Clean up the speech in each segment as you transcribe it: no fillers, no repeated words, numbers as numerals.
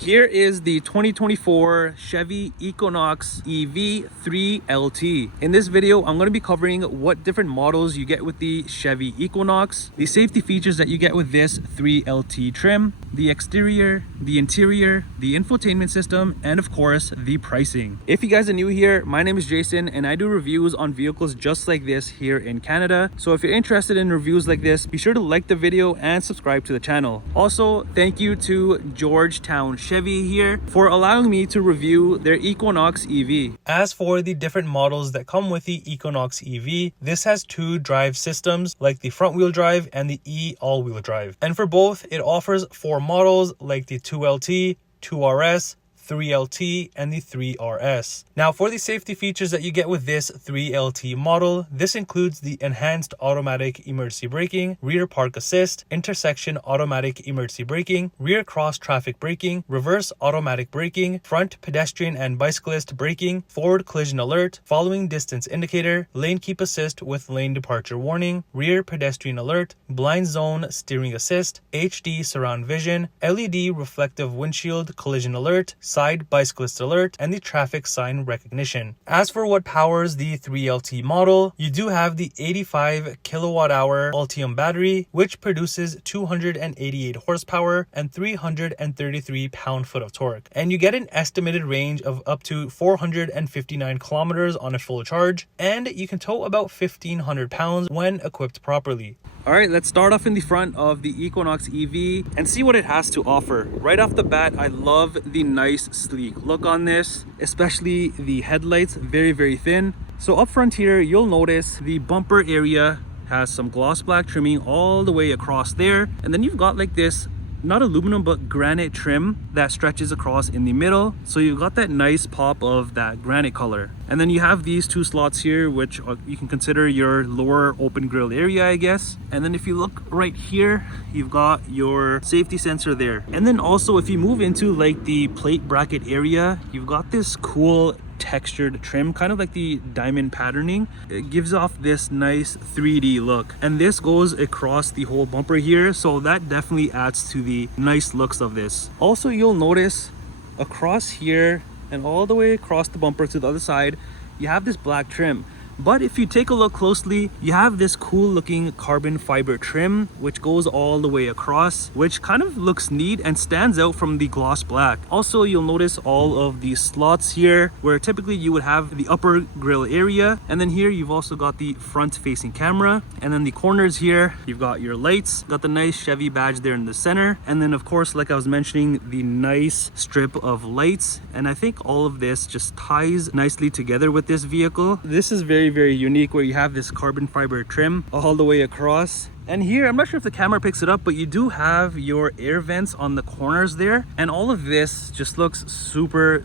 Here is the 2024 Chevy Equinox EV 3LT. In this video, I'm going to be covering what different models you get with the Chevy Equinox, the safety features that you get with this 3LT trim, the exterior, the interior, the infotainment system, and of course, the pricing. If you guys are new here, my name is Jason and I do reviews on vehicles just like this here in Canada. So if you're interested in reviews like this, be sure to like the video and subscribe to the channel. Also, thank you to Georgetown Chevy here for allowing me to review their Equinox EV. As for the different models that come with the Equinox EV, this has two drive systems like the front wheel drive and the E all-wheel drive. And for both, it offers four models like the 2LT, 2RS, 3LT, and the 3RS. Now for the safety features that you get with this 3LT model, this includes the enhanced automatic emergency braking, rear park assist, intersection automatic emergency braking, rear cross traffic braking, reverse automatic braking, front pedestrian and bicyclist braking, forward collision alert, following distance indicator, lane keep assist with lane departure warning, rear pedestrian alert, blind zone steering assist, HD surround vision, LED reflective windshield collision alert, side bicyclist alert, and the traffic sign recognition. As for what powers the 3LT model, you do have the 85 kilowatt hour Ultium battery, which produces 288 horsepower and 333 pound-foot of torque. And you get an estimated range of up to 459 kilometers on a full charge, and you can tow about 1,500 pounds when equipped properly. All right, let's start off in the front of the Equinox EV and see what it has to offer. Right off the bat, I love the nice sleek look on this, especially the headlights, very thin. So up front here, you'll notice the bumper area has some gloss black trimming all the way across there. And then you've got like this, not aluminum, but granite trim that stretches across in the middle. So you've got that nice pop of that granite color. And then you have these two slots here, which you can consider your lower open grille area, I guess. And then if you look right here, you've got your safety sensor there. And then also if you move into like the plate bracket area, you've got this cool textured trim, kind of like the diamond patterning. It gives off this nice 3D look, and this goes across the whole bumper here, so that definitely adds to the nice looks of this. Also, you'll notice across here and all the way across the bumper to the other side, you have this black trim. But if you take a look closely, you have this cool looking carbon fiber trim, which goes all the way across, which kind of looks neat and stands out from the gloss black. Also, you'll notice all of these slots here, where typically you would have the upper grille area. And then here, you've also got the front facing camera. And then the corners here, you've got your lights, got the nice Chevy badge there in the center. And then of course, like I was mentioning, the nice strip of lights. And I think all of this just ties nicely together with this vehicle. This is very unique, where you have this carbon fiber trim all the way across. And here, I'm not sure if the camera picks it up, but you do have your air vents on the corners there. And all of this just looks super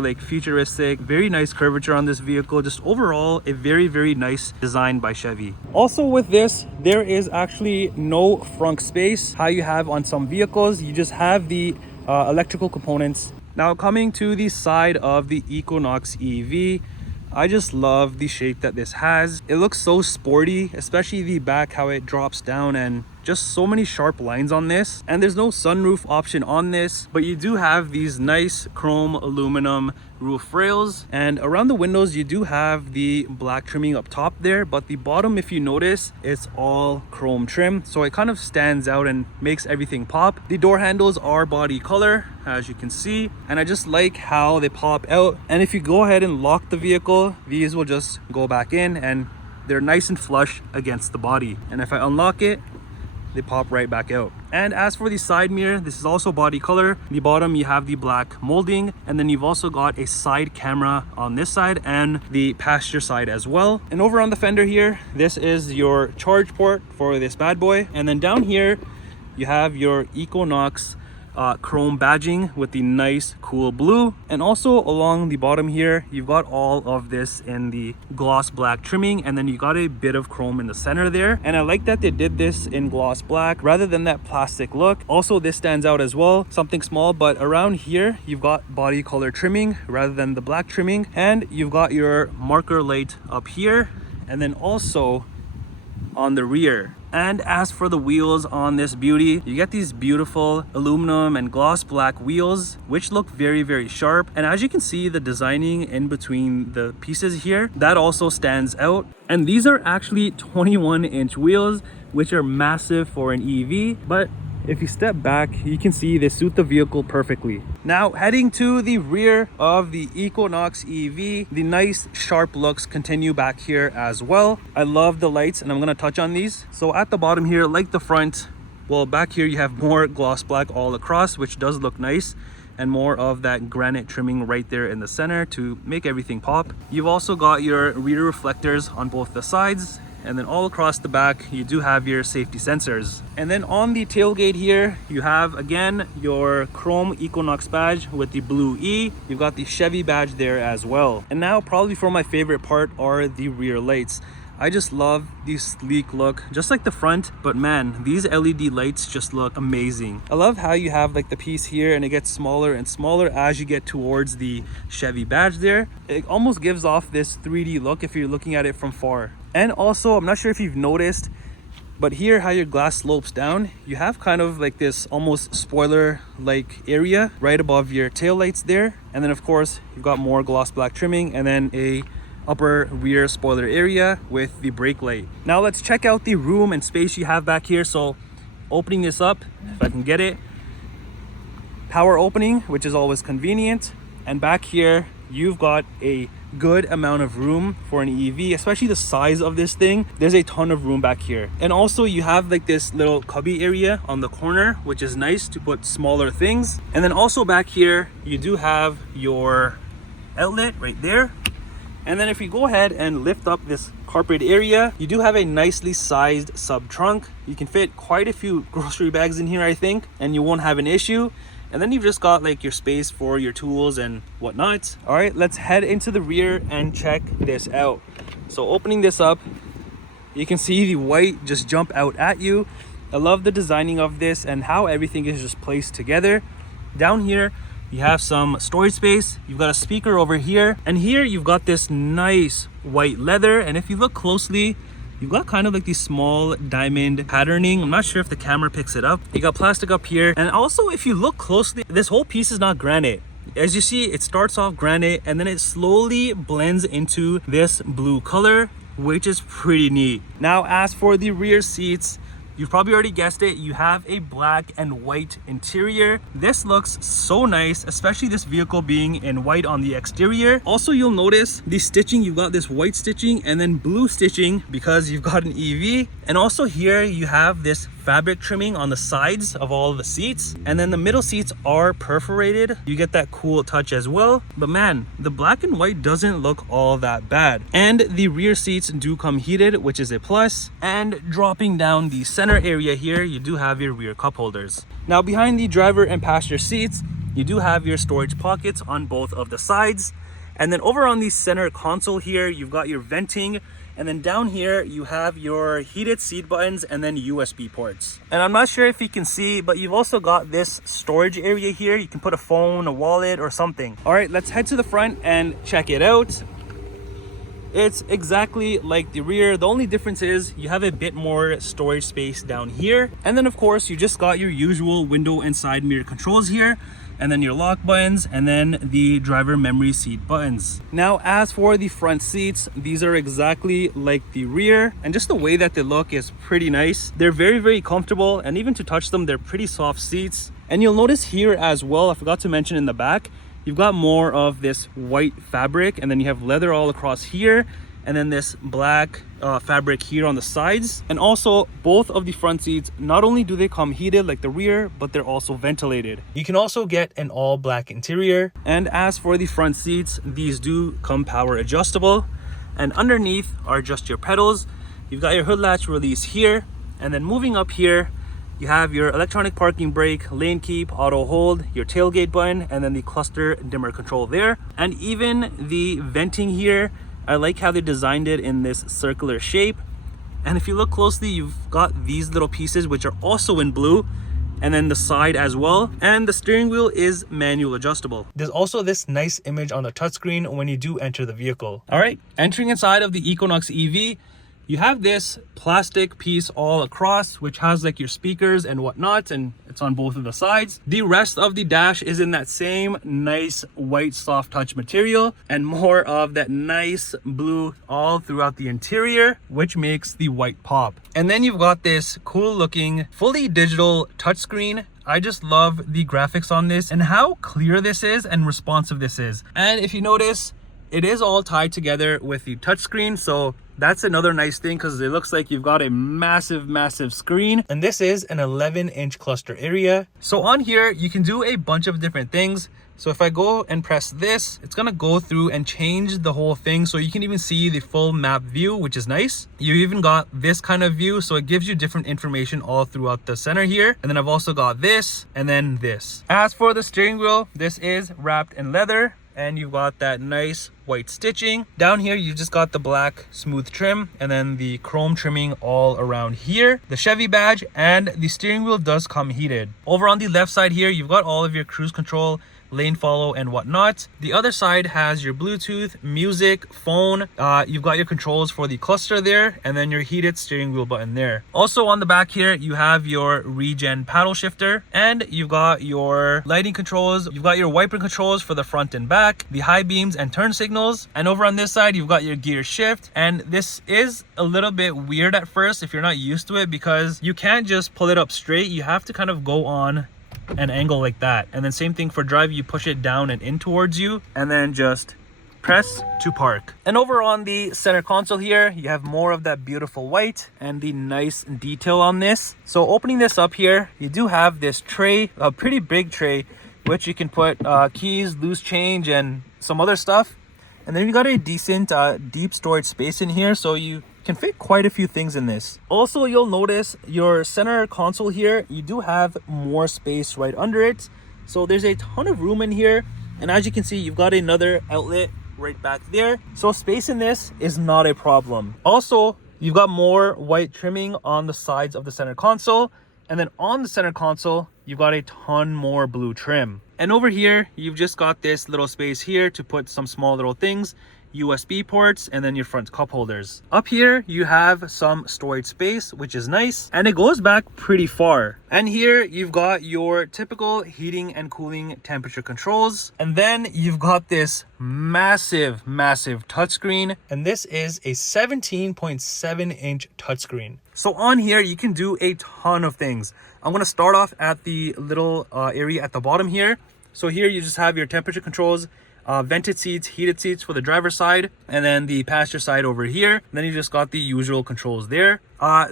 like futuristic. Very nice curvature on this vehicle. Just overall, a very nice design by Chevy. Also with this, there is actually no front space. How you have on some vehicles, you just have the electrical components. Now coming to the side of the Equinox EV, I just love the shape that this has. It looks so sporty, especially the back, how it drops down, and just so many sharp lines on this. And there's no sunroof option on this, but you do have these nice chrome aluminum roof rails, and around the windows you do have the black trimming up top there, but the bottom, if you notice, it's all chrome trim, so it kind of stands out and makes everything pop. The door handles are body color, as you can see, and I just like how they pop out. And if you go ahead and lock the vehicle, these will just go back in and they're nice and flush against the body. And if I unlock it, they pop right back out. And as for the side mirror, this is also body color. The bottom, you have the black molding, and then you've also got a side camera on this side and the passenger side as well. And over on the fender here, this is your charge port for this bad boy. And then down here, you have your Equinox chrome badging with the nice cool blue. And also along the bottom here, you've got all of this in the gloss black trimming, and then you got a bit of chrome in the center there. And I like that they did this in gloss black rather than that plastic look. Also, this stands out as well, something small, but around here you've got body color trimming rather than the black trimming, and you've got your marker light up here. And then also on the rear. And as for the wheels on this beauty, you get these beautiful aluminum and gloss black wheels, which look very, very sharp. And as you can see, the designing in between the pieces here, that also stands out. And these are actually 21-inch wheels, which are massive for an EV, but if you step back, you can see they suit the vehicle perfectly. Now, heading to the rear of the Equinox EV, the nice sharp looks continue back here as well. I love the lights, and I'm gonna touch on these. So at the bottom here, like the front, well, back here you have more gloss black all across, which does look nice, and more of that granite trimming right there in the center to make everything pop. You've also got your rear reflectors on both the sides, and then all across the back you do have your safety sensors. And then on the tailgate here, you have again your chrome Equinox badge with the blue E. You've got the Chevy badge there as well. And now probably for my favorite part are the rear lights. I just love the sleek look, just like the front, but man, these LED lights just look amazing. I love how you have like the piece here and it gets smaller and smaller as you get towards the Chevy badge there. It almost gives off this 3D look if you're looking at it from far. And also, I'm not sure if you've noticed, but here how your glass slopes down, you have kind of like this almost spoiler like area right above your tail lights there. And then of course, you've got more gloss black trimming and then a upper rear spoiler area with the brake light. Now let's check out the room and space you have back here. So opening this up, if I can get it, power opening, which is always convenient. And back here, you've got a good amount of room for an EV, especially the size of this thing. There's a ton of room back here. And also you have like this little cubby area on the corner, which is nice to put smaller things. And then also back here, you do have your outlet right there. And then if you go ahead and lift up this carpet area, you do have a nicely sized sub trunk. You can fit quite a few grocery bags in here, I think, and you won't have an issue. And then you've just got like your space for your tools and whatnot. All right, let's head into the rear and check this out. So opening this up, you can see the white just jump out at you. I love the designing of this and how everything is just placed together. Down here, you have some storage space. You've got a speaker over here. And here you've got this nice white leather. And if you look closely, you've got kind of like these small diamond patterning. I'm not sure if the camera picks it up. You got plastic up here. And also if you look closely, this whole piece is not granite. As you see, it starts off granite and then it slowly blends into this blue color, which is pretty neat. Now, as for the rear seats, you've probably already guessed it, you have a black and white interior. This looks so nice, especially this vehicle being in white on the exterior. Also, you'll notice the stitching, you've got this white stitching and then blue stitching because you've got an EV. And also here you have this fabric trimming on the sides of all the seats. And then the middle seats are perforated. You get that cool touch as well. But man, the black and white doesn't look all that bad. And the rear seats do come heated, which is a plus. And dropping down the center area here, you do have your rear cup holders. Now behind the driver and passenger seats, you do have your storage pockets on both of the sides. And then over on the center console here, you've got your venting. And then down here, you have your heated seat buttons and then USB ports. And I'm not sure if you can see, but you've also got this storage area here. You can put a phone, a wallet, or something. All right, let's head to the front and check it out. It's exactly like the rear. The only difference is you have a bit more storage space down here. And then of course, you just got your usual window and side mirror controls here. And then your lock buttons, and then the driver memory seat buttons. Now, as for the front seats, these are exactly like the rear, and just the way that they look is pretty nice. They're very, very comfortable, and even to touch them, they're pretty soft seats. And you'll notice here as well, I forgot to mention in the back, you've got more of this white fabric, and then you have leather all across here, and then this black fabric here on the sides. And also both of the front seats, not only do they come heated like the rear, but they're also ventilated. You can also get an all black interior. And as for the front seats, these do come power adjustable. And underneath are just your pedals. You've got your hood latch release here. And then moving up here, you have your electronic parking brake, lane keep, auto hold, your tailgate button, and then the cluster dimmer control there. And even the venting here, I like how they designed it in this circular shape. And if you look closely, you've got these little pieces which are also in blue, and then the side as well. And the steering wheel is manual adjustable. There's also this nice image on the touchscreen when you do enter the vehicle. All right, entering inside of the Equinox EV, you have this plastic piece all across, which has like your speakers and whatnot, and it's on both of the sides. The rest of the dash is in that same nice white soft touch material, and more of that nice blue all throughout the interior, which makes the white pop. And then you've got this cool looking fully digital touchscreen. I just love the graphics on this and how clear this is and responsive this is. And if you notice, it is all tied together with the touchscreen, so that's another nice thing because it looks like you've got a massive screen. And this is an 11-inch cluster area. So on here, you can do a bunch of different things. So if I go and press this, it's gonna go through and change the whole thing. So you can even see the full map view, which is nice. You even got this kind of view, so it gives you different information all throughout the center here. And then I've also got this and then this. As for the steering wheel, this is wrapped in leather, and you've got that nice white stitching. Down here, you just got the black smooth trim and then the chrome trimming all around here. The Chevy badge, and the steering wheel does come heated. Over on the left side here, you've got all of your cruise control, lane follow and whatnot. The other side has your Bluetooth, music, phone. You've got your controls for the cluster there, and then your heated steering wheel button there. Also on the back here, you have your regen paddle shifter, and you've got your lighting controls. You've got your wiper controls for the front and back, the high beams and turn signals. And over on this side, you've got your gear shift. And this is a little bit weird at first if you're not used to it, because you can't just pull it up straight. You have to kind of go on an angle like that. And then same thing for drive, you push it down and in towards you, and then just press to park. And over on the center console here, you have more of that beautiful white and the nice detail on this. So opening this up here, you do have this tray, a pretty big tray, which you can put keys, loose change, and some other stuff. And then you got a decent deep storage space in here, so you can fit quite a few things in this. Also, you'll notice your center console here, you do have more space right under it. So there's a ton of room in here. And as you can see, you've got another outlet right back there. So space in this is not a problem. Also, you've got more white trimming on the sides of the center console. And then on the center console, you've got a ton more blue trim. And over here, you've just got this little space here to put some small little things, USB ports, and then your front cup holders. Up here, you have some storage space, which is nice, and it goes back pretty far. And here, you've got your typical heating and cooling temperature controls. And then you've got this massive touchscreen, and this is a 17.7-inch touchscreen. So on here, you can do a ton of things. I'm going to start off at the little area at the bottom here. So here you just have your temperature controls, vented seats, heated seats for the driver's side, and then the passenger side over here. And then you just got the usual controls there.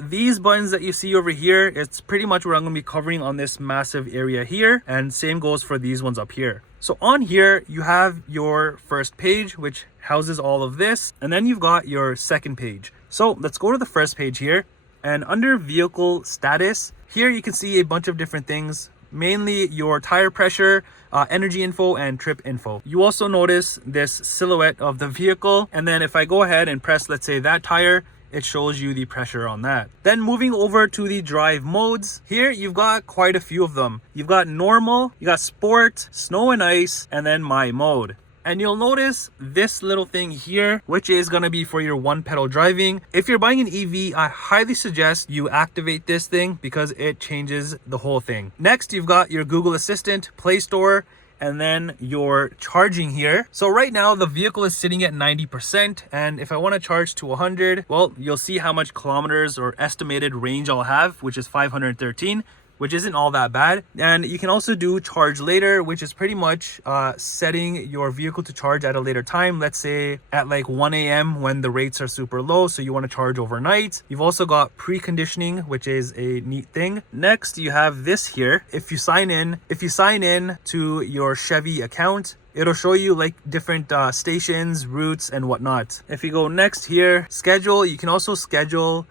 These buttons that you see over here, it's pretty much what I'm going to be covering on this massive area here. And same goes for these ones up here. So on here, you have your first page, which houses all of this. And then you've got your second page. So let's go to the first page here. And under vehicle status, here you can see a bunch of different things, mainly your tire pressure, energy info, and trip info. You also notice this silhouette of the vehicle. And then if I go ahead and press, let's say, that tire, it shows you the pressure on that. Then moving over to the drive modes, here you've got quite a few of them. You've got normal, you got sport, snow and ice, and then my mode. And you'll notice this little thing here, which is gonna be for your one pedal driving. If you're buying an EV, I highly suggest you activate this thing because it changes the whole thing. Next, you've got your Google Assistant, Play Store, and then your charging here. So right now the vehicle is sitting at 90%. And if I wanna charge to 100, well, you'll see how much kilometers or estimated range I'll have, which is 513. Which isn't all that bad. And you can also do charge later, which is pretty much setting your vehicle to charge at a later time. Let's say at like 1 a.m. when the rates are super low, so you want to charge overnight. You've also got preconditioning, which is a neat thing. Next, you have this here. If you sign in to your Chevy account, it'll show you like different stations, routes, and whatnot. If you go next here, schedule, you can also schedule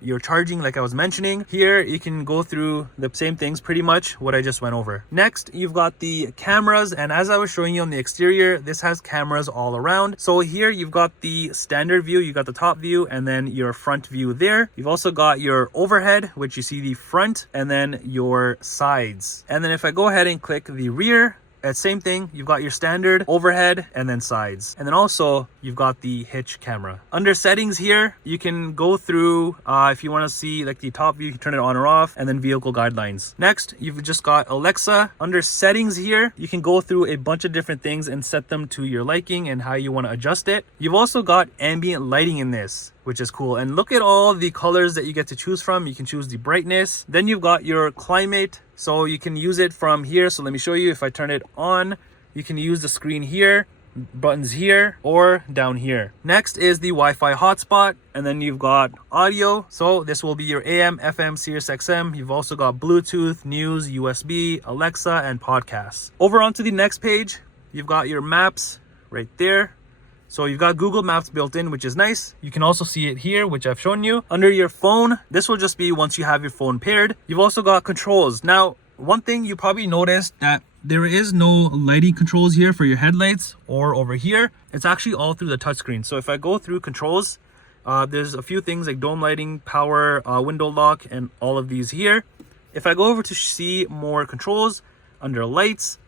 your charging like I was mentioning. Here you can go through the same things, pretty much what I just went over. Next, you've got the cameras, and as I was showing you on the exterior, this has cameras all around. So here you've got the standard view, you got the top view, and then your front view there. You've also got your overhead, which you see the front, and then your sides. And then if I go ahead and click the rear, That same thing, you've got your standard overhead and then sides. And then also you've got the hitch camera. Under settings here, you can go through if you want to see like the top view, you can turn it on or off, and then vehicle guidelines. Next, you've just got Alexa. Under settings here, you can go through a bunch of different things and set them to your liking and how you want to adjust it. You've also got ambient lighting in this, which is cool. And look at all the colors that you get to choose from. You can choose the brightness. Then you've got your climate. So you can use it from here. So let me show you. If I turn it on, you can use the screen here, buttons here, or down here. Next is the Wi-Fi hotspot. And then you've got audio. So this will be your AM, FM, Sirius XM. You've also got Bluetooth, news, USB, Alexa, and podcasts. Over onto the next page, you've got your maps right there. So you've got Google Maps built in, which is nice. You can also see it here, which I've shown you. Under your phone, this will just be once you have your phone paired. You've also got controls. Now, one thing you probably noticed that there is no lighting controls here for your headlights or over here. It's actually all through the touchscreen. So if I go through controls, there's a few things like dome lighting, power, window lock, and all of these here. If I go over to see more controls, under lights,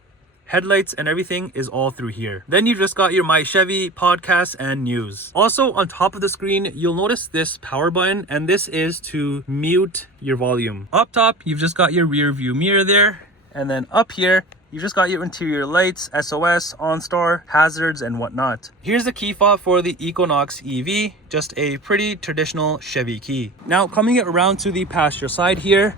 headlights, and everything is all through here. Then you've just got your My Chevy, podcast, and news. Also on top of the screen, you'll notice this power button, and this is to mute your volume. Up top, you've just got your rear view mirror there. And then up here, you've just got your interior lights, SOS, OnStar, hazards, and whatnot. Here's the key fob for the Equinox EV, just a pretty traditional Chevy key. Now coming around to the passenger side here,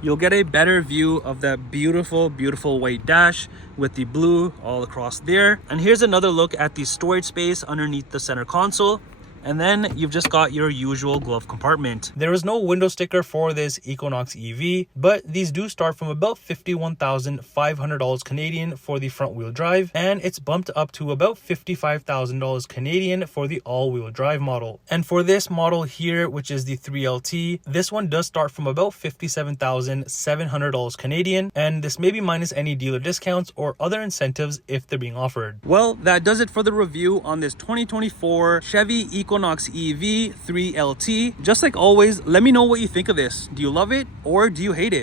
you'll get a better view of that beautiful, beautiful white dash with the blue all across there. And here's another look at the storage space underneath the center console. And then you've just got your usual glove compartment. There is no window sticker for this Equinox EV, but these do start from about $51,500 Canadian for the front wheel drive, and it's bumped up to about $55,000 Canadian for the all-wheel drive model. And for this model here, which is the 3LT, this one does start from about $57,700 Canadian, and this may be minus any dealer discounts or other incentives if they're being offered. Well, that does it for the review on this 2024 Chevy Equinox EV 3LT. Just like always, let me know what you think of this. Do you love it or do you hate it?